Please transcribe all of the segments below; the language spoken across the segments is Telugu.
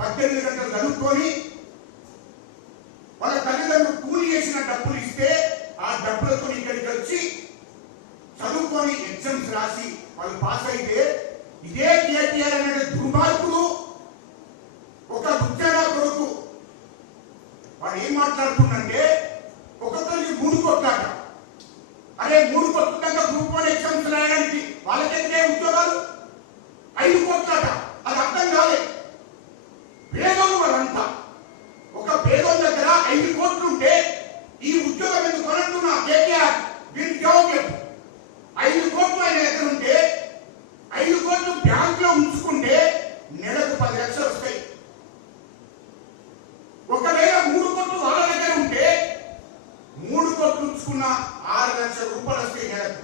18 గంటలు చదువుకొని వాళ్ళ తల్లిదండ్రులు కూలి చేసిన డబ్బులు ఇస్తే ఆ డబ్బులతో ఇక్కడికి వచ్చి చదువుకొని ఎగ్జామ్స్ రాసి వాళ్ళు పాస్ అయితే ఇదే కేటీఆర్ అనే దుర్మార్గుడు ఒక ఉద్యోగ కొడుకు వాడు ఏం మాట్లాడుతుందంటే ఒక్కొక్కరికి 3 కోట్లట. అరే 3 కోట్ల గ్రూప్ 1 ఎగ్జామ్స్ రాయడానికి వాళ్ళకెందుకే ఉద్యోగాలు? 5 కోట్లట. అది అర్థం కాలేదు. పేదోళ్ళు వాళ్ళంతా. ఒక పేదోళ్ళ దగ్గర 5 కోట్లు ఉంటే ఈ ఉద్యోగం ఎందుకు కొనంటున్నా కేటీఆర్ దీనికి జవాబు చెప్పు. 5 కోట్లు ఆయన దగ్గర ఉంటే 5 కోట్లు బ్యాంకులో ఉంచుకుంటే నెలకు 10 లక్షలు వస్తాయి. ఒకవేళ 3 కోట్లు వాళ్ళ దగ్గర ఉంటే 3 కోట్లు ఉంచుకున్న 6 లక్షల రూపాయలు వస్తాయి నెలకు.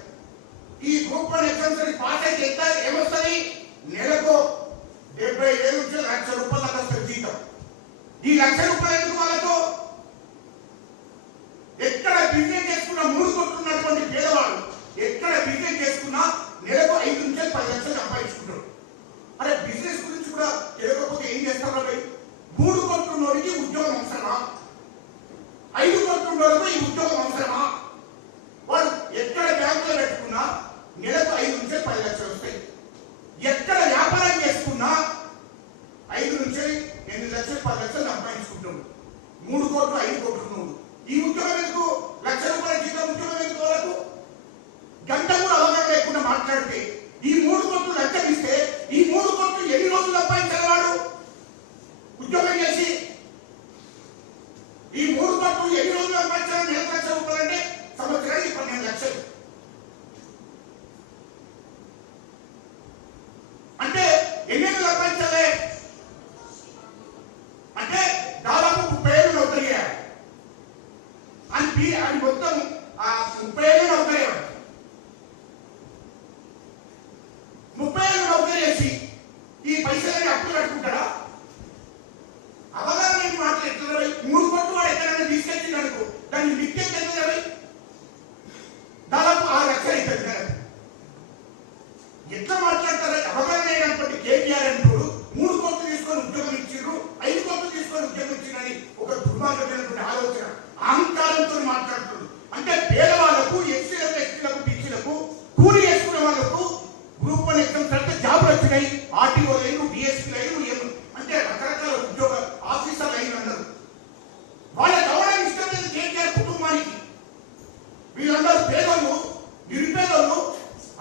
ఈ గ్రూప్ 1 ఎగ్జామ్స్ పాస్ అయితే ఎంత ఏమొస్తుంది? నెలకు 70,000 నుంచి 1,00,000 రూపాయల దాకా వస్తుంది జీతం. ఈ 1,00,000 రూపాయలు ఎందుకు వాళ్ళకు? ఎక్కడ బిజినెస్ చేసుకున్న 3 కోట్లు ఉన్నటువంటి పేదవాళ్ళు ఎక్కడ బిజినెస్ చేసుకున్నా నెలకు 5 నుంచి 10 లక్షలు సంపాదించుకుంటారు. అరే బిజినెస్ గురించి కూడా తెలియకపోతే ఏం చేస్తారా? 3 కోట్లు ఉన్నోడికి ఉద్యోగం అవసరమా? 5 కోట్లు ఉన్నోడికి ఈ ఉద్యోగం అవసరమా? వాడు ఎక్కడ బ్యాంకులో పెట్టుకున్నా నెలకు 5 నుంచి 10 లక్షలు వస్తాయి. ఎక్కడ వ్యాపారం చేసుకున్నా 5 నుంచి 8 లక్షలు 10 లక్షలు సంపాదించుకుంటాడు. 3 కోట్లు 5 కోట్లు ఉన్నాడు. ఈ ఉద్యోగం ఎందుకు? 1,00,000 రూపాయల జీతం ఉద్యోగం ఎందుకు వాళ్ళకు? గంట కూడా అవగాహన లేకుండా మాట్లాడితే ఈ 3 కోట్లు లంచం ఇస్తే ఈ 3 కోట్లు ఎన్ని రోజులు సంపాదించాలి వాడు ఉద్యోగం చేసి? ఈ 3 కోట్లు ఎన్ని రోజులు సంపాదించాలి? 1,00,000 రూపాయలు అంటే సంవత్సరానికి 12 లక్షలు. అంటే ఎన్ని సంపాదించాలి? అంటే దాదాపు 30 ఏళ్ళు నౌకరీ చేయాలి. అది మొత్తం 30 ఏళ్ళు నౌకరీ 30 ఏళ్ళు నౌకరీ చేసి ఈ పైసలని అప్పులు కట్టుకుంటాడా? అవగాహన మాటలు ఎట్లా? 3 కోట్లు వాడు ఎక్కడైనా తీసుకెళ్ళింది అనుకో దాన్ని నిత్యం తెలియదు. దాదాపు 6 లక్షలు అవుతుంది. ఎట్లా మాట్లాడతారు? అవగాహన లేనటువంటి కేటీఆర్ అంటూ 3 కోట్లు తీసుకొని ఉద్యోగం ఇచ్చిండ్రు, 5 కోట్లు తీసుకొని ఉద్యోగం ఇచ్చిందని ఒక దుర్మార్గమైనటువంటి ఆలోచన అహంకారంతో మాట్లాడుతుంది. అంటే పేదవాళ్లకు, ఎస్సీలకు, బీసీలకు, కూలి చేసుకునే వాళ్ళకు గ్రూప్ 1 ఎగ్జామ్స్ అంటే జాబులు వచ్చినాయి. ఆర్టీఓ లైన్, డిఎస్పీ లైన్, అంటే రకరకాల ఉద్యోగ ఆఫీసర్ లైన్ అన్నారు. వాళ్ళకి అవడం ఇష్టం లేదు కేటీఆర్ కుటుంబానికి. వీళ్ళందరూ పేదలు, నిరుపేదలు,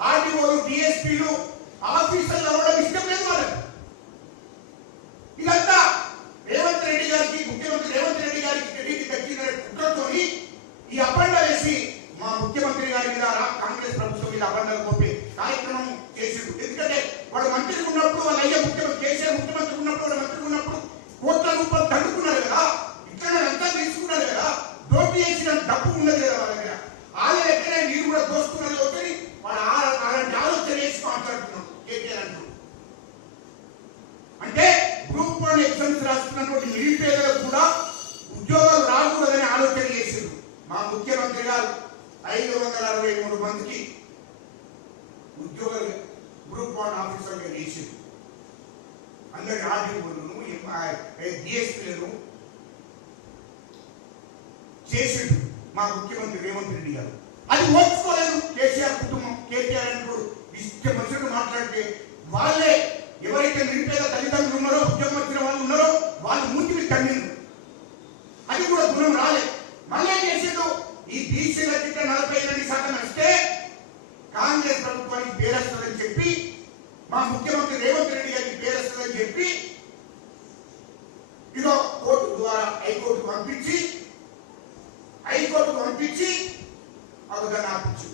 ఆర్టీఓలు, డిఎస్పీలు, ఆఫీసర్లు అవ్వడం ఇష్టం లేదు వాళ్ళకి. ఇదంతా రేవంత్ రెడ్డి గారికి, ముఖ్యమంత్రి రేవంత్ రెడ్డి గారికి క్రెడిట్ దక్కిన కుట్రతో ఈ అబండ వేసి మా ముఖ్యమంత్రి గారి మీద కాంగ్రెస్ ప్రభుత్వం మీద అబండలు పంపి కార్యక్రమం చేసిండు. ఎందుకంటే వాడు మంత్రి ఉన్నప్పుడు, వాళ్ళ అయ్యే ముఖ్యమంత్రి కేసీఆర్ ముఖ్యమంత్రి ఉన్నప్పుడు, వాడు మంత్రి ఉన్నప్పుడు కోట్ల రూపాయలు దండుకున్నారు కదా, ఇక్కడ అంతా తీసుకున్నారు కదా, దోపి చేసిన డబ్బు ఉన్నది కదా వాళ్ళ దగ్గర. వాళ్ళ దగ్గర మీరు కూడా దోస్తున్నారు వచ్చి వాడు అలాంటి ఆలోచన వేసి మాట్లాడుతున్నాడు కేటీఆర్ అంటూ. అంటే గ్రూప్ 1 ఎగ్జామ్స్ రాస్తున్నటువంటి నిరుపేదలకు కూడా ఉద్యోగాలు రాకూడదని ఆలోచన చేసిండు మా ముఖ్యమంత్రి గారు. 563 మందికి ఉద్యోగాలు గ్రూప్ 1 ఆఫీసర్గా చేసిండు. అందరి ఆర్డీఓలను, డిఎస్పీలను చేసిండు మా ముఖ్యమంత్రి రేవంత్ రెడ్డి గారు. అది ఓర్చుకోలేదు కేసీఆర్ కుటుంబం. కేటీఆర్ అంటూ ఇష్టం వచ్చినట్టు మాట్లాడితే వాళ్ళే ఎవరైతే నిరుపేద తల్లిదండ్రులు ఉన్నారో, ఉద్యోగం వచ్చిన వాళ్ళు ఉన్నారో వాళ్ళు ముందుకు తన్నిండు. అది కూడా గుణం రాలేదు. మళ్ళీ ఏం చేసిండు? ఈ బీసీల కింద 48% వస్తే కాంగ్రెస్ ప్రభుత్వానికి పేరొస్తుందని చెప్పి, మా ముఖ్యమంత్రి రేవంత్ రెడ్డి గారికి పేరొస్తుందని చెప్పి ఇదో కోర్టు ద్వారా హైకోర్టు పంపించి అవగాహన ఆపించు.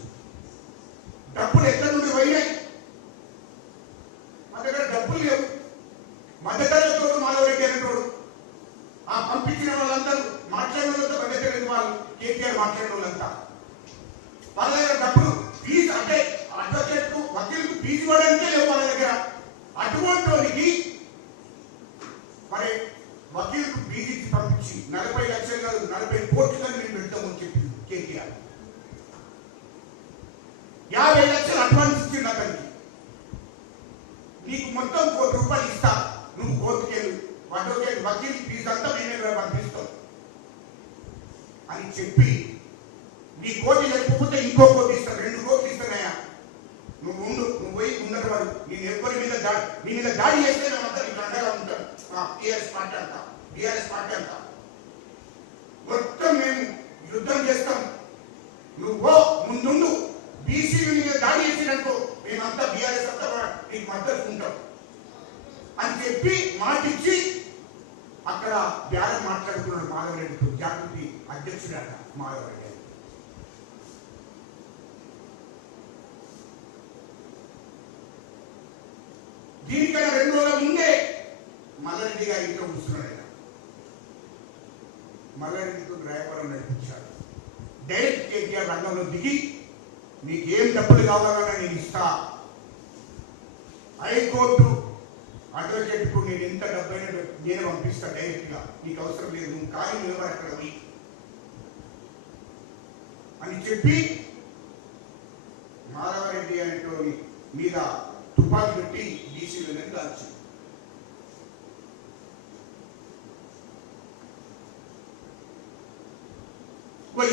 డబ్బులు ఎక్కడి నుండి పోయినాయి? మా దగ్గర డబ్బులు లేవు. మధ్యతరగతి మాధవ రెడ్డి అనేటోడు ఆ పంపించిన వాళ్ళందరూ మాట్లాడిన వాళ్ళతో మధ్యతరగతి వాళ్ళు కేటీఆర్ మాట్లాడిన వాళ్ళంతా వాళ్ళ దగ్గర డబ్బులు ఫీజు అంటే అడ్వకేట్ వకీలకు ఫీజు ఇవ్వడానికే లేవు వాళ్ళ దగ్గర. అటువంటి వారికి మరి వకీలకు ఫీజు ఇచ్చి పంపించి 40 లక్షలు కాదు 40 కోట్లని మేము పెడతామని చెప్పింది కేటీఆర్. 50 లక్షలు అడ్వాన్స్ ఇచ్చింది అతనికి. నీకు మొత్తం ₹1 కోటి ఇస్తా, నువ్వు కోర్టుకెళ్ళు వకీల్ ఫీజు అంతా మేమే పంపిస్తాం అని చెప్పి నీ కోటి లేకపోతే ఇంకో కోటి ఇస్తాను, 2 కోట్లు ఇస్తానయ్యా, నువ్వు ఉండు, నువ్వు పోయి ఉన్నది వాడు నేను ఎవరి మీద నీ మీద దాడి చేస్తే మేమంతా నీకు అండగా ఉంటాం. టీఆర్ఎస్ పార్టీ అంతా మొత్తం మేము యుద్ధం చేస్తాం, నువ్వు ముందుండు, బీసీల మీద దాడి చేసినట్టు మేమంతా బీఆర్ఎస్ అంతా నీకు మద్దతు ఉంటాం అని చెప్పి మాటిచ్చి అక్కడ బేరం మాట్లాడుతున్నాడు మాధవరెడ్డితో. జాగృతి అధ్యక్షుడు అట మాధవరెడ్డి. దీనికైనా 2 రోజుల ముందే మల్లారెడ్డి గారి ఇంట్లో కూర్చున్నాడు. ఆయన మల్లారెడ్డితో రాయపాలెం నడిపించాడు. డైరెక్ట్ కేటీఆర్ రంగంలో దిగి నీకేం డబ్బులు కావాలన్నా నేను ఇస్తా, హైకోర్టు అడ్వకేట్కు నేను ఎంత డబ్బైనా నేను పంపిస్తా డైరెక్ట్ గా, నీకు అవసరం లేదు, నువ్వు కానీ నిలబడవి అని చెప్పి మాధవరెడ్డి అనేటువంటి మీద తుపాకీ పెట్టి బీసీలను దాచి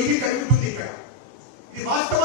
ఇది జరుగుతుంది ఇక్కడ. ఇది వాస్తవం.